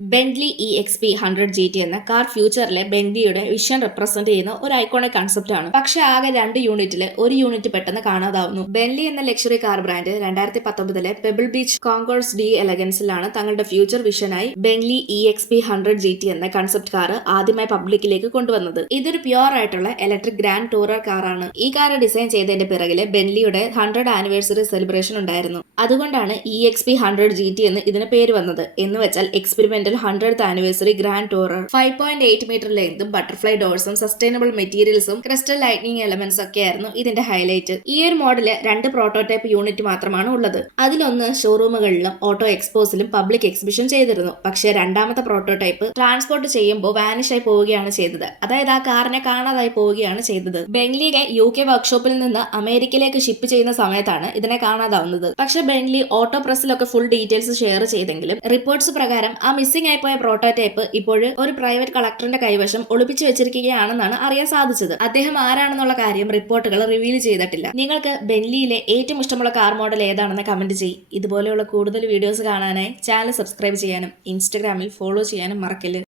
Bentley EXP 100 GT എന്ന car ഫ്യൂച്ചറിലെ ബെന്റ്ലിയുടെ vision represent ചെയ്യുന്ന ഒരു ഐക്കോണിക് കൺസെപ്റ്റ് ആണ്. പക്ഷെ ആകെ 2 യൂണിറ്റിലെ ഒരു യൂണിറ്റ് പെട്ടെന്ന് കാണാതാവുന്നു. ബെന്റ്ലി എന്ന luxury car brand 2019 pebble beach concours de എലഗൻസിലാണ് തങ്ങളുടെ ഫ്യൂച്ചർ വിഷനായി ബെന്റ്ലി EXP 100 GT എന്ന കൺസെപ്റ്റ് കാർ ആദ്യമായി പബ്ലിക്കിലേക്ക് കൊണ്ടുവന്നത്. ഇതൊരു പ്യുവർ ആയിട്ടുള്ള ഇലക്ട്രിക് ഗ്രാൻഡ് ടൂറർ കാറാണ്. ഈ കാർ ഡിസൈൻ ചെയ്തതിന്റെ പിറകില് ബെന്റ്ലിയുടെ 100 ആനിവേഴ്സറി സെലിബ്രേഷൻ ഉണ്ടായിരുന്നു. അതുകൊണ്ടാണ് EXP 100 GT എന്ന് ഇതിന് പേര് വന്നത്. എന്ന് വെച്ചാൽ experimental 100th anniversary grand tourer. 5.8 metre ലെങ്തും ബട്ടർഫ്ലൈ ഡോർസും സസ്റ്റൈനബിൾ മെറ്റീരിയൽസും ക്രിസ്റ്റൽ ലൈറ്റ്നിങ് എലമെന്റ്സ് ഒക്കെയായിരുന്നു ഇതിന്റെ ഹൈലൈറ്റ്. ഈ ഒരു മോഡല് 2 പ്രോട്ടോടൈപ്പ് യൂണിറ്റ് മാത്രമാണ് ഉള്ളത്. അതിലൊന്ന് ഷോറൂമുകളിലും ഓട്ടോ എക്സ്പോസിലും പബ്ലിക് എക്സിബിഷൻ ചെയ്തിരുന്നു. പക്ഷേ രണ്ടാമത്തെ പ്രോട്ടോടൈപ്പ് ട്രാൻസ്പോർട്ട് ചെയ്യുമ്പോൾ വാനിഷ് ആയി പോവുകയാണ് ചെയ്തത്. അതായത് ആ കാറിനെ കാണാതായി പോവുകയാണ് ചെയ്തത്. ബെന്റ്ലിയെ UK വർക്ക്ഷോപ്പിൽ നിന്ന് അമേരിക്കയിലേക്ക് ഷിപ്പ് ചെയ്യുന്ന സമയത്താണ് ഇതിനെ കാണാതാവുന്നത്. പക്ഷേ ബെന്റ്ലി ഓട്ടോ പ്രസിലൊക്കെ ഫുൾ ഡീറ്റെയിൽസ് ഷെയർ ചെയ്തെങ്കിലും റിപ്പോർട്ട്സ് പ്രകാരം ആ മിസ്സിംഗ് ആയിപ്പോയ പ്രോട്ടോടൈപ്പ് ഇപ്പോൾ ഒരു പ്രൈവറ്റ് കളക്ടറിന്റെ കൈവശം ഒളിപ്പിച്ചു വെച്ചിരിക്കുകയാണെന്നാണ് അറിയാൻ സാധിച്ചത്. അദ്ദേഹം ആരാണെന്നുള്ള കാര്യം റിപ്പോർട്ടുകൾ റിവീൽ ചെയ്തിട്ടില്ല. നിങ്ങൾക്ക് ബെന്റ്ലിയിലെ ഏറ്റവും ഇഷ്ടമുള്ള കാർ മോഡൽ ഏതാണെന്ന് കമന്റ് ചെയ്യും. ഇതുപോലെയുള്ള കൂടുതൽ വീഡിയോസ് കാണാനായി ചാനൽ സബ്സ്ക്രൈബ് ചെയ്യാനും ഇൻസ്റ്റഗ്രാമിൽ ഫോളോ ചെയ്യാനും മറക്കല്ല്.